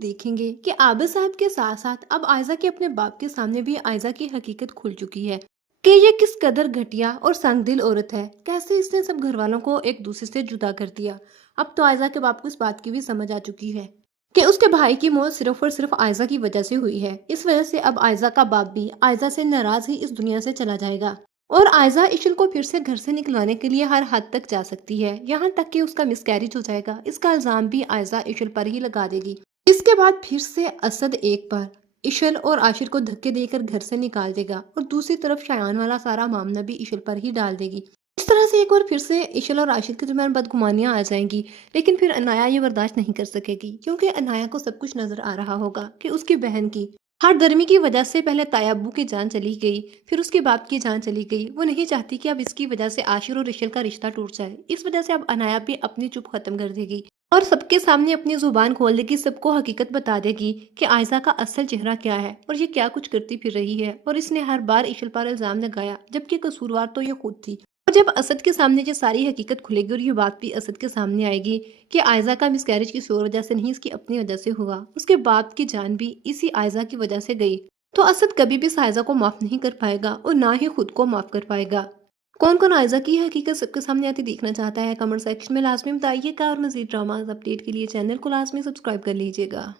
देखेंगे कि आबिद साहब के साथ साथ अब आयजा के अपने बाप के सामने भी आयजा की हकीकत खुल चुकी है कि ये किस कदर घटिया और संगदिल औरत है। कैसे इसने सब घर वालों को एक दूसरे से जुदा कर दिया। अब तो आयजा के बाप को इस बात की भी समझ आ चुकी है कि उसके भाई की मौत सिर्फ और सिर्फ आयजा की वजह से हुई है। इस वजह से अब आयजा का बाप भी आयजा से नाराज ही इस दुनिया से चला जाएगा और आयजा इशल को फिर से घर से निकलवाने के लिए हर हद तक जा सकती है, यहाँ तक कि उसका मिसकैरेज हो जाएगा। इसका इल्जाम भी आयजा इशल पर ही लगा देगी। इसके बाद फिर से असद एक बार इशल और आशिर को धक्के देकर घर से निकाल देगा और दूसरी तरफ शायान वाला सारा मामला भी इशल पर ही डाल देगी। इस तरह से एक बार फिर से इशल और आशिर के दरमियान बदगुमानियां आ जाएंगी। लेकिन फिर अनाया ये बर्दाश्त नहीं कर सकेगी क्योंकि अनाया को सब कुछ नजर आ रहा होगा कि उसकी बहन की हर दर्मी की वजह से पहले ताया अब्बू की जान चली गई, फिर उसके बाप की जान चली गई। वो नहीं चाहती कि अब इसकी वजह से आशिर और इशल का रिश्ता टूट जाए। इस वजह से अब अनाया भी अपनी चुप खत्म कर देगी और सबके सामने अपनी जुबान खोल देगी, सबको हकीकत बता देगी कि आयजा का असल चेहरा क्या है और ये क्या कुछ करती फिर रही है। और इसने हर बार इशल पर इल्जाम लगाया जबकि कसूरवार तो ये खुद थी। और जब असद के सामने ये सारी हकीकत खुलेगी और ये बात भी असद के सामने आएगी कि आयजा का मिसकैरेज किसी और वजह से नहीं, इसकी अपनी वजह से हुआ, उसके बाप की जान भी इसी आयजा की वजह से गई, तो असद कभी भी आयजा को माफ नहीं कर पाएगा और ना ही खुद को माफ कर पाएगा। कौन कौन आयजा की हकीकत सबके सामने आती देखना चाहता है, कमेंट सेक्शन में लाजमी बताइएगा और मजीद ड्रामा अपडेट के लिए चैनल को लाजमी सब्सक्राइब कर लीजिएगा।